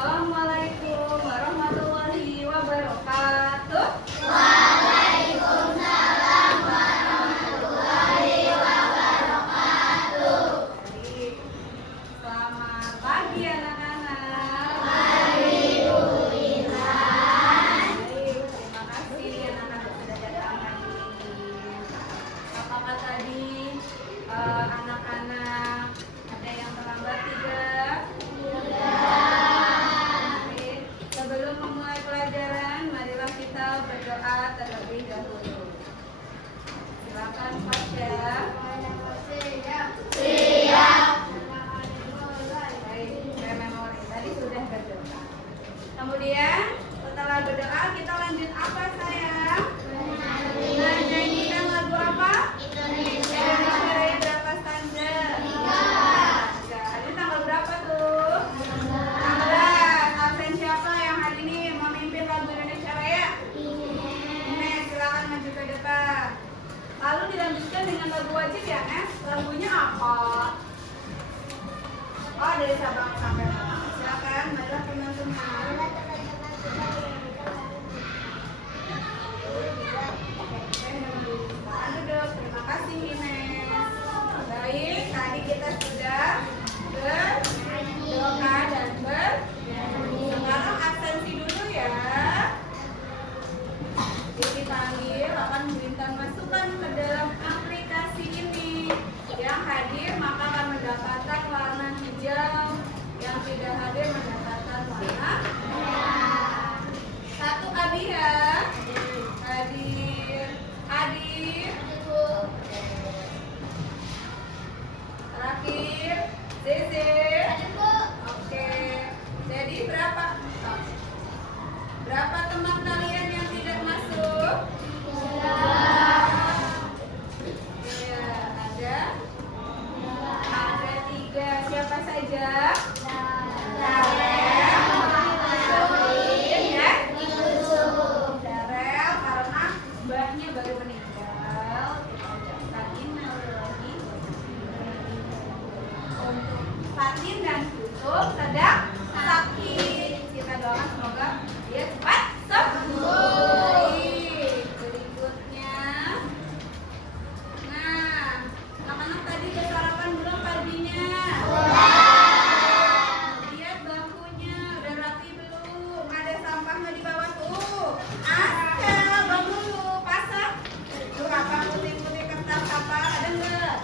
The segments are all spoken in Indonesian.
Assalamualaikum warahmatullahi wabarakatuh. Waalaikumsalam warahmatullahi wabarakatuh. Baik. Selamat pagi anak-anak. Pagi Bu Intan. Baik, terima kasih anak-anak sudah datang hari ini. Apakah tadi anak-anak ada yang terlambat tidak? Baik. Sebelum memulai pelajaran, marilah kita berdoa terlebih dahulu. Silakan baca. Siap. Baik, saya memori. Tadi sudah berdoa. Kemudian setelah berdoa kita lanjut apa sayang? Menyanyikan lagu apa? Indonesia. Indonesia Raya berapa stanza? 3. Hari ini tanggal berapa tuh? 16. Absen siapa yang hari ini memimpin lagu Indonesia Raya? Nes, silakan maju ke depan. Lalu dilanjutkan dengan lagu wajib ya, Nes. Lagunya apa? Oh, dari Sabang sampai Merauke. Silakan, marilah teman-teman. Silakan duduk. Terima kasih, Ines. Baik, tadi kita sudah berdoa dan sekarang absensi dulu ya. Jadi dipanggil akan memberikan masukan ke dalam aplikasi ini. Yang hadir maka akan mendapatkan warna hijau, yang tidak hadir mendapatkan warna merah. 1 Abia, hadir. Hadir. Terakhir, Zeze. Oke. Jadi berapa? Berapa teman kalian yang tidak masuk? Ya, ada 3. Siapa saja? Darel, ya? Darel karena mbahnya baru meninggal. Kita ucapkan innalillahi untuk Fatin dan Yusuf sedang sakit. Kita doakan semoga dia cepat sembuh. Baik, berikutnya. Nah, anak-anak tadi bersarapan belum paginya? Lihat bangkunya, udah rapi belum? Ada sampah nggak di bawah tuh? Ada, bangun dulu, pasang. Tuh apa putih-putih kertas apa? Ada nggak?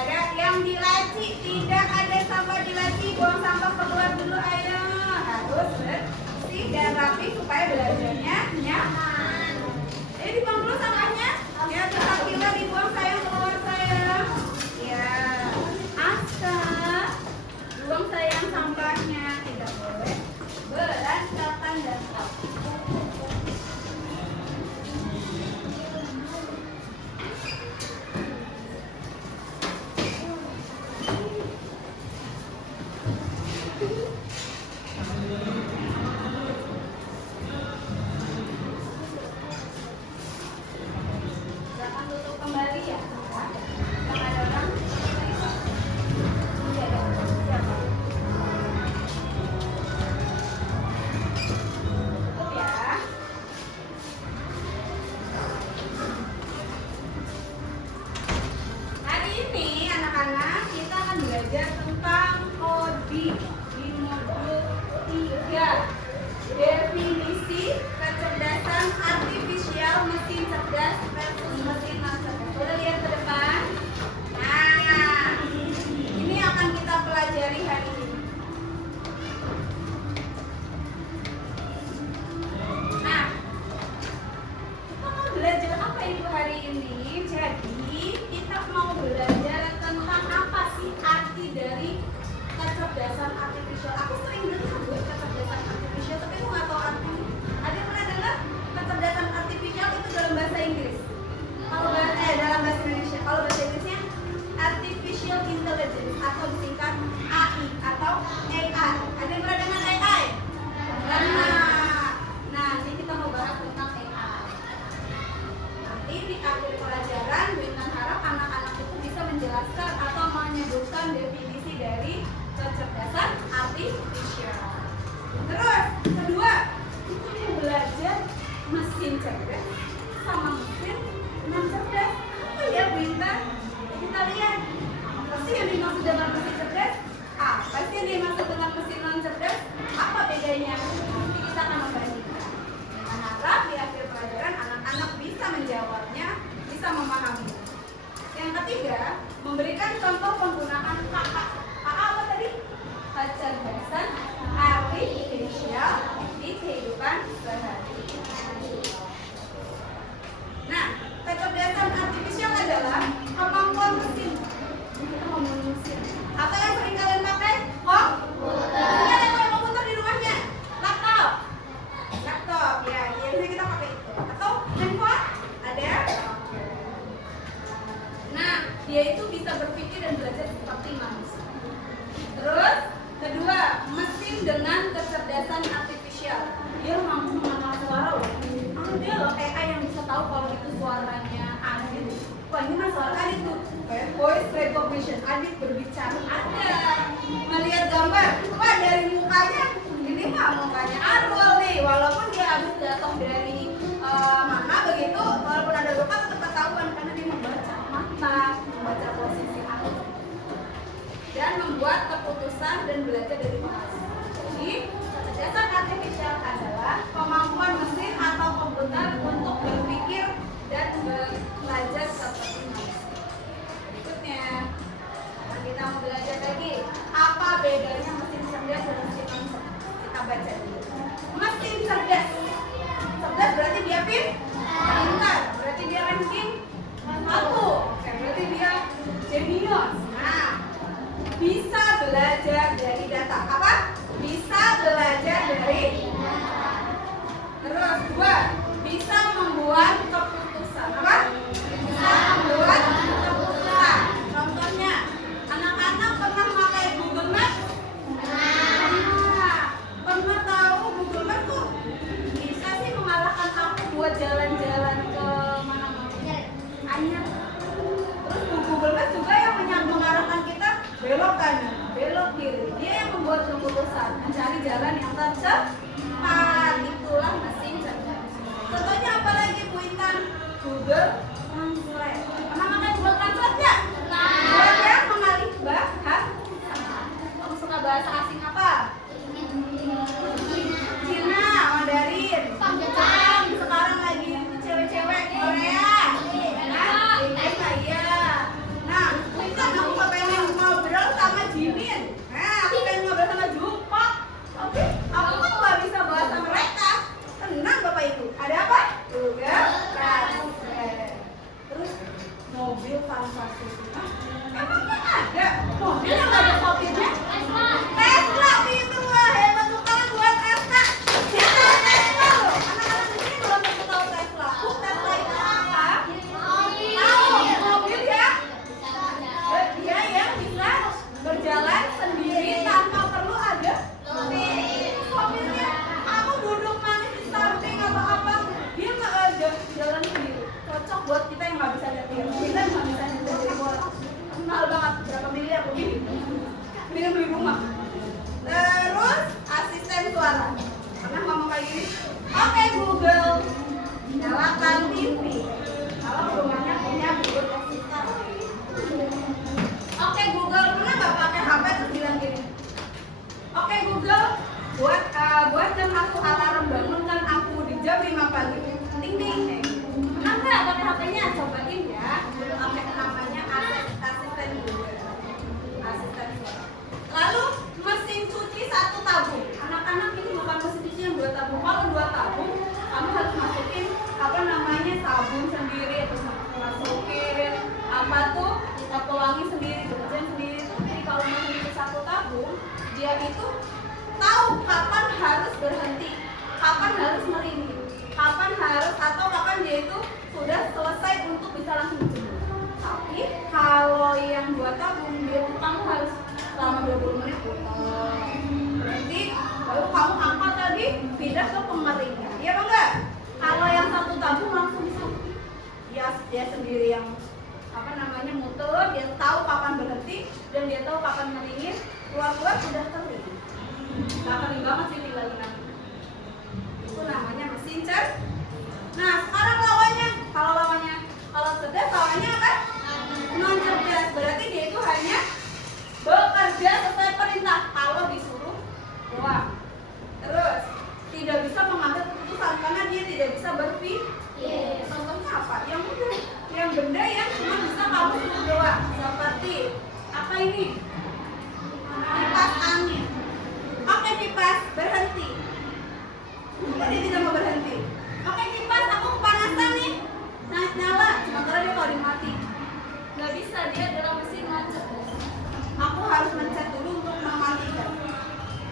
Ada yang di laci, tidak ada sampah di laci. Buang sampah keluar dulu, ayo. Harus bersih dan rapi supaya belajarnya nyaman. Jadi dibuang dulu sampahnya. Ya, tetap kita dibuang sayang, keluar sayang. Ya, Aska, buang sayang sampahnya. Tidak boleh berantakan dan kotor. Silakan tutup kembali ya. Yang ada orang. Iya, ada. Siapa? Tutup ya. Hari ini anak-anak kita akan belajar tentang coding di modul 3. Definisi kecerdasan artifisial mesin cerdas versus mesin non cerdas. Boleh lihat ke depan? Nah, ini akan kita pelajari hari ini. Nah, kita mau belajar apa itu hari ini? Jadi, kita mau belajar tentang apa sih arti dari kecerdasan artifisial. Aku sering dengar kecerdasan artifisial, tapi aku nggak tahu artinya. Ada yang pernah dengar kecerdasan artifisial itu dalam bahasa Inggris? berbicara ada. Melihat gambar, wah dari mukanya ini mah mukanya Arul nih, walaupun dia habis jatuh dari mana begitu, walaupun ada luka tetap ketahuan karena dia membaca mata, membaca posisi Arul dan membuat keputusan dan belajar dari pengalaman. Jadi kecerdasan artifisial adalah kemampuan mesin atau komputer untuk berpikir dan belajar seperti manusia. Berikutnya kita mau belajar lagi apa bedanya mesin cerdas dan mesin manusia. Kita baca dulu. Mesin cerdas, cerdas berarti dia pintar, berarti dia ranking 1. Berarti dia jenius. Nah, bisa belajar dari data. Apa? Bisa belajar dari data. Terus 2, bisa membuat keputusan. Apa? Bisa membuat keputusan. Contohnya, anak-anak pernah pakai Google Maps? Pernah tahu Google Maps tuh bisa sih mengarahkan aku buat jalan-jalan ke mana-mana. Hanya terus Google Maps juga yang mengarahkan kita belok kanan, belok kiri. Dia yang membuat keputusan, mencari jalan yang tercepat. Itulah mesin cerdas. Contohnya apa lagi Bu Intan? Google Translate. Pernah pakai Google Translate nggak? Buat yang mengalih bahasa. Kamu suka bahasa asing apa? Cina, Mandarin, Jepang. Sekarang lagi itu cewek-cewek Korea. Nah, iya. Nah, Bu Intan aku nggak pengen ngobrol sama Jimin. Nah, aku pengen ngobrol sama Jungkook. Oke, aku kan nggak bisa bahasa mereka. Tenang Bapak Ibu. Ada apa? Google Translate. Terus mobil tanpa supir. Emangnya ada mobil yang nggak ada sopirnya? Tesla itu wah hebat banget buat Tesla. Kita Tesla loh. Anak-anak di sini belum tentu tahu Tesla. Tesla itu apa? Tahu mobil ya? Dia yang bisa berjalan sendiri tanpa perlu ada sopirnya. Aku duduk manis di samping atau apa, dia nggak ada jalan sendiri. Cocok buat kita yang nggak bisa nyetir. Kita nggak bisa nyetir bola. Mahal banget, berapa miliar begini? Mending beli rumah. Terus asisten suara. Pernah ngomong kayak gini? Oke Google, nyalakan TV. Kalau rumahnya punya Google Assistant. Oke Google, pernah nggak pakai HP terus bilang gini? Oke Google, buatkan aku alarm bangunkan aku di jam 5 pagi. Ding ding. Pernah nggak pakai HP-nya? Cobain ya. Pakai namanya asisten Google. Asisten suara. Lalu mesin cuci 1 tabung. Anak-anak ini bukan mesin cuci yang 2 tabung. Kalau 2 tabung, kamu harus masukin sabun sendiri, terus masukin apa tuh pewangi sendiri, deterjen sendiri. Jadi kalau mesin cuci 1 tabung, dia itu tahu kapan harus berhenti, kapan harus merinding, kapan harus atau kapan dia itu sudah selesai untuk bisa langsung dijemur. Tapi kalau yang 2 tabung dia itu kamu harus selama 20 menit berhenti, baru kamu angkat lagi pindah ke pengeringnya. Iya apa enggak? Kalau yang 1 tabung langsung bisa dia sendiri yang muter, dia tahu kapan berhenti dan dia tahu kapan ngeringin, keluar sudah kering. Nggak kering banget sih, tinggal nanti. Itu namanya mesin cerdas. Nah sekarang kalau cerdas lawannya apa? Non cerdas. Berarti dia itu hanya bekerja sesuai perintah kalau disuruh doang. Terus tidak bisa mengambil keputusan karena dia tidak bisa berpikir. Contohnya apa? Yang benda yang cuma bisa kamu suruh doang. Seperti apa ini? Kipas angin. Oke kipas, berhenti. Kenapa dia tidak mau berhenti? Oke kipas, aku kepanasan nih. Nyala, sementara dia kalau dimati. Gak bisa, dia adalah mesin macet. Aku harus mencet dulu untuk mematikan.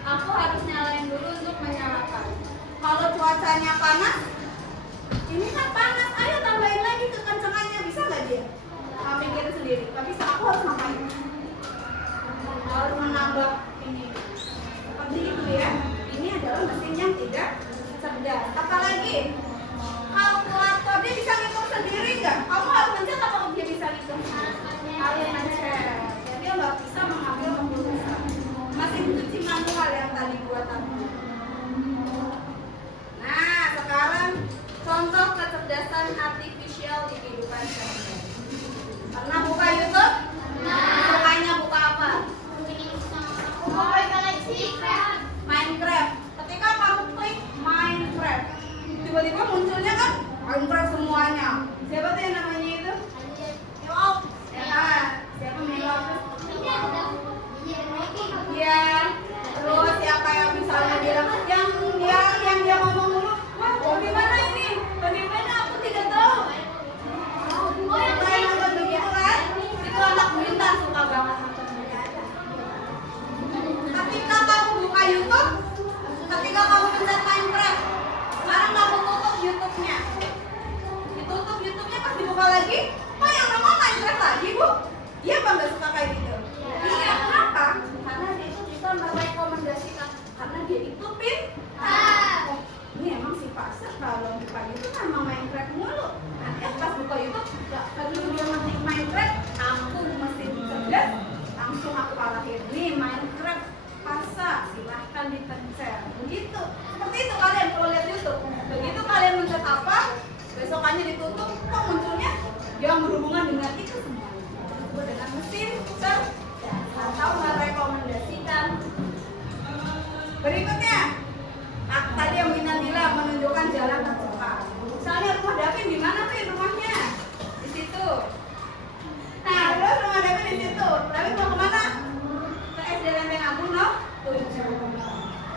Aku harus nyalain dulu untuk menyalakan. Kalau cuacanya panas, ini kan panas, ayo tambahin lagi kekencangannya, bisa nggak dia? Pikirin sendiri, tapi aku harus ngapain? Harus menambah ini. Seperti itu ya. Ini adalah mesin yang tidak cerdas. Apalagi kalkulator, dia bisa ngitung sendiri nggak? Kamu harus mencet apa dia bisa ngitung? Harus mencet. Dia nggak bisa Minecraft. Ketika kamu klik Minecraft, tiba-tiba munculnya kan Minecraft semuanya. Siapa tuh yang namanya itu? Milov. Ya, siapa Milov? Iya. Terus siapa yang misalnya bilang yang dia ngomong dulu, wah, bagaimana ini? Bagaimana aku tidak tahu. Kayak nonton begitu kan? Itu anak bintang suka banget nonton begitu. Ketika kamu buka YouTube, ketika kamu pencet Minecraft, sekarang kamu tutup YouTube-nya. Ditutup YouTube-nya, pas dibuka lagi, oh yang nongol Minecraft lagi, Bu? Dia bangga suka kayak gitu. Iya, kenapa? Karena dia itu bisa merekomendasikan, karena dia itu pintar. Oh, ini emang si pasar kalau buka YouTube memang Minecraft mulu. Nanti pas buka YouTube, begitu dia ngetik Minecraft, aku mesin cerdas, langsung aku arahin. Nih Minecraft pasar, silahkan dipencet. Begitu. Seperti itu kalian kalau lihat YouTube. Begitu kalian mencet apa, besokannya ditutup, kok munculnya yang berhubungan dengan itu semua. Dengan mesin cerdas atau merekomendasikan. Berikutnya, tadi yang Bina bilang menunjukkan jalan tercepat. Misalnya rumah Davin di mana tuh rumahnya? Di situ. Nah, terus rumah Davin di situ. Davin mau kemana? Ke SD Lenteng Agung 07.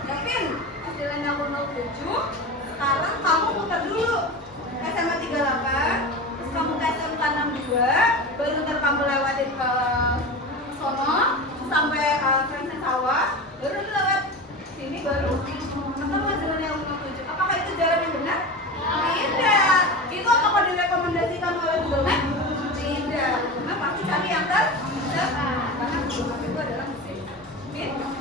Davin, SD Lenteng Agung 07. Sekarang kamu putar dulu SMA 38, terus kamu ke SMK 62, baru ntar kamu lewatin ke sono sampai Krenseng Sawah, baru lewat sini baru ketemu jalan yang 07. Apakah itu jalan yang benar? Tidak. Itu apakah direkomendasikan oleh Google Maps? Tidak. Nah, pasti cari yang tercepat karena Google Maps itu adalah mesin pintar.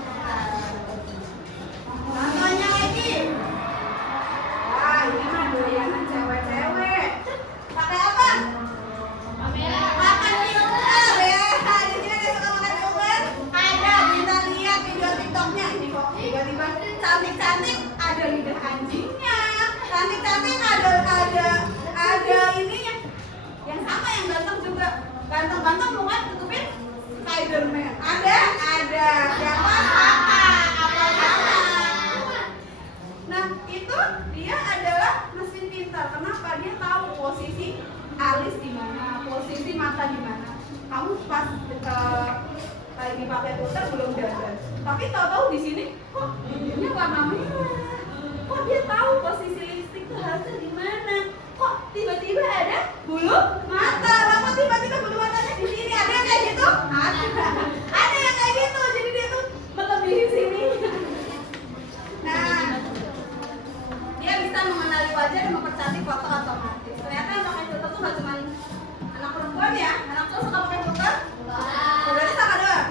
Contohnya lagi. Wah, ini mah doyangan cewek-cewek. Pakai apa? Makan yogurt ya. Di sini dia suka makan yogurt. Ada, bisa lihat video TikToknya. Ini kok tiba-tiba cantik-cantik ada lidah anjingnya. Cantik-cantik ada ininya. Yang sama yang ganteng juga. Ganteng-ganteng bukan tutupin Spiderman. Ada. Siapa? Apa? Nah, itu dia adalah mesin pintar. Kenapa? Dia tahu posisi alis di mana, posisi mata di mana. Kamu pas lagi pakai filter belum dandan, tapi tahu-tahu di sini kok bibirnya warna merah. Kok dia tahu posisi lipstik itu harusnya di mana? Kok tiba-tiba ada bulu mata? Lama tiba-tiba bulu matanya di sini. Ada yang kayak gitu? Ada yang kayak gitu. Jadi dia tuh melebihi sini. Nah, dia bisa mengenali wajah dan mempercantik foto otomatis. Ternyata yang pakai filter tuh gak cuma anak perempuan ya, anak cowok suka pakai filter. Berarti sama doang.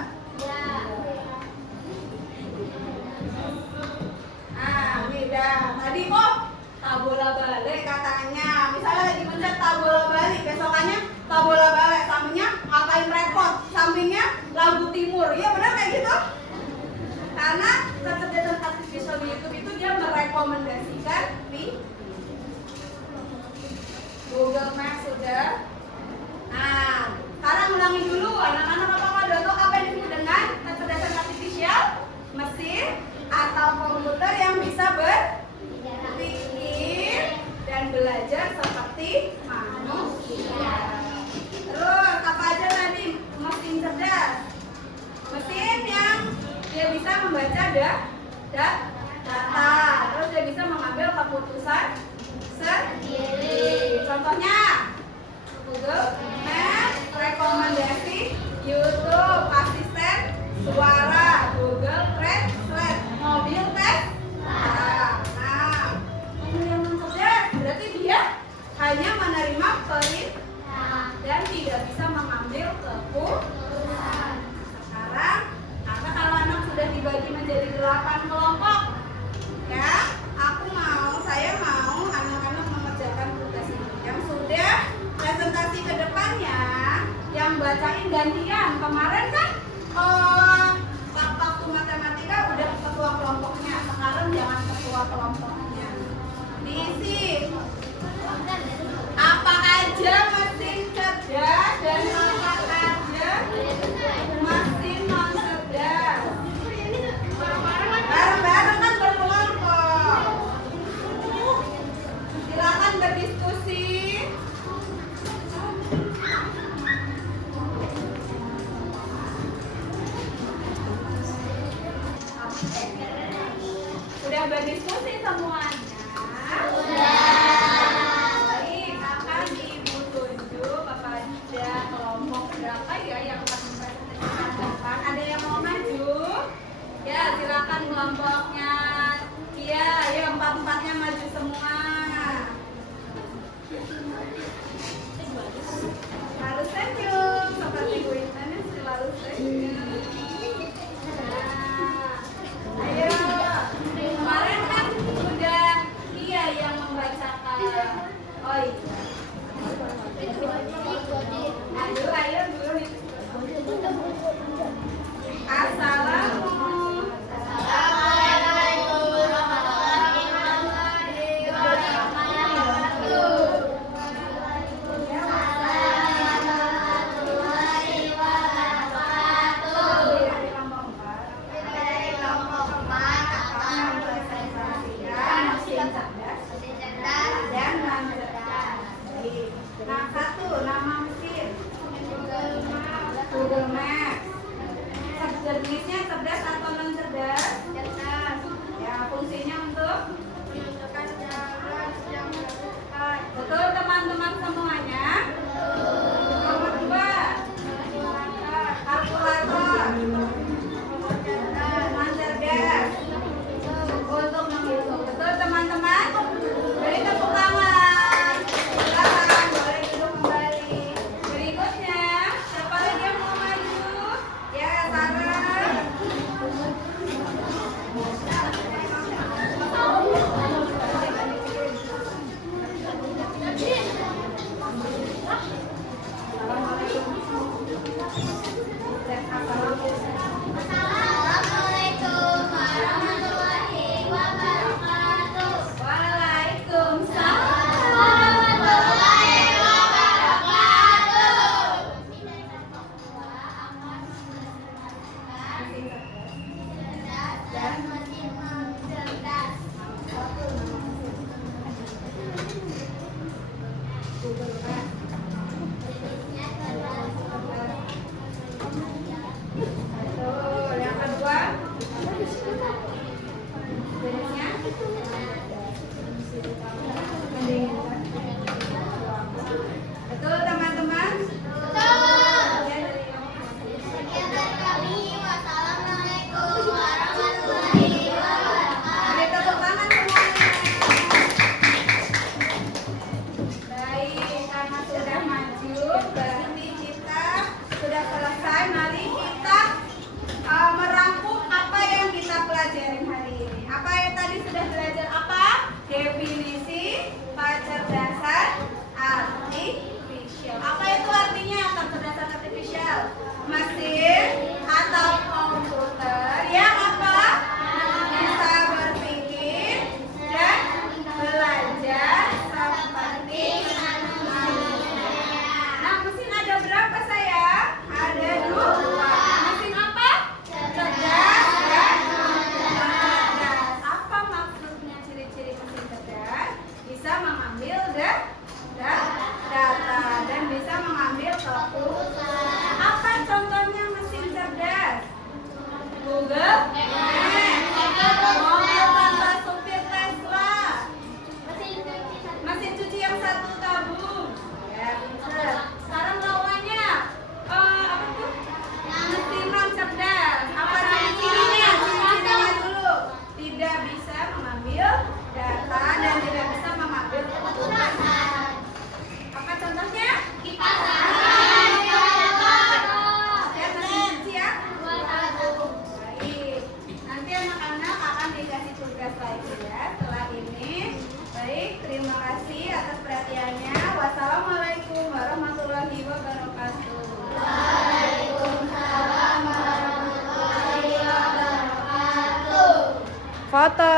Nah, ini dah. Tadi kok tabola balik katanya. Misalnya lagi mencet tabola balik, besokannya tabola balik, sampingnya ngapain repot, sampingnya lagu timur. Iya benar kayak gitu. Karena kecerdasan artificial di YouTube itu dia merekomendasikan di Google Maps sudah. Nah, sekarang ulangi dulu anak-anak, apakah udah tahu apa yang disebut dengan kecerdasan artificial? Mesin atau komputer yang bisa berpikir dan belajar seperti manusia. Terus apa aja tadi mesin cerdas? Mesin yang dia bisa membaca data, terus dia bisa mengambil keputusan sendiri. Contohnya Google Maps, rekomendasi, YouTube, asisten suara, Google Translate, mobil tes. Nah, yang cerdas berarti dia hanya menerima perintah dan tidak bisa mengambil keputusan. Sekarang kalau anak sudah dibagi menjadi 8 kelompok, ya, saya mau anak-anak mengerjakan tugas ini. Yang sudah presentasi ke depannya, yang bacain gantian. Kemarin kan waktu matematika udah ketua kelompoknya, sekarang jangan ketua kelompoknya. Diisi apa aja mesin cerdas dan apa aja mesin non cerdas. Sudah berdiskusi semuanya? Baik, akan Ibu tunjuk kepada kelompok berapa ya yang akan mempresentasikan depan. Ada yang mau maju? Ya, silakan kelompoknya. Iya, ayo empat-empatnya maju semua. Harus senyum seperti Bu Intan yang selalu senyum. Nah, ayo. Kemarin kan sudah dia yang membacakan. Oh iya. Ayo dulu. Nah, satu nama mesin Google Maps. Jenisnya cerdas atau non cerdas? Cerdas. Ya, fungsinya untuk menunjukkan jalan yang benar. Betul teman-teman semuanya? Nomor 2, kalkulator. Non cerdas. Untuk menghitung. Betul teman-teman? Beri tepuk tangan. Silakan, boleh duduk kembali. Berikutnya, siapa lagi yang mau maju? Ya, Sarah. Assalamualaikum warahmatullahi wabarakatuh. Waalaikumsalam. Warahmatullahi wabarakatuh. Dan mesin cerdas. Betul. Yang kedua, jenisnya mendingan. Betul teman-teman? Betul. Ya, dari kamu. Sekian dari kami. Wassalamualaikum warahmatullahi wabarakatuh. Beri tepuk tangan semuanya. Baik, karena sudah maju, berarti kita sudah selesai. Mari kita merangkum apa yang kita pelajarin hari ini. Apa yang tadi sudah belajar apa? Definisi kecerdasan artifisial. Apa itu artinya kecerdasan artifisial? Mesin atau komputer yang apa? Bisa berpikir dan belajar seperti manusia. Nah, mesin ada berapa saya? Ada 2. Mesin apa? Cerdas dan non-cerdas. Apa maksudnya ciri-ciri mesin cerdas? Bisa mengambil data dan bisa mengambil keputusan. Apa contohnya mesin cerdas? Google Maps, mobil tanpa supir Tesla, mesin cuci yang 1 tabung. Ya, pinter. Sekarang lawannya apa tuh? Mesin non cerdas. Apa ciri-cirinya? Ciri-cirinya dulu. Tidak bisa mengambil data dan tidak bisa mengambil keputusan. Apa contohnya? Kipas Ya, mesin cuci ya. Baik. Nanti anak-anak akan dikasih tugas lagi ya setelah ini. Baik, terima kasih atas perhatiannya. Wassalamualaikum warahmatullahi wabarakatuh. Waalaikumsalam warahmatullahi wabarakatuh. Foto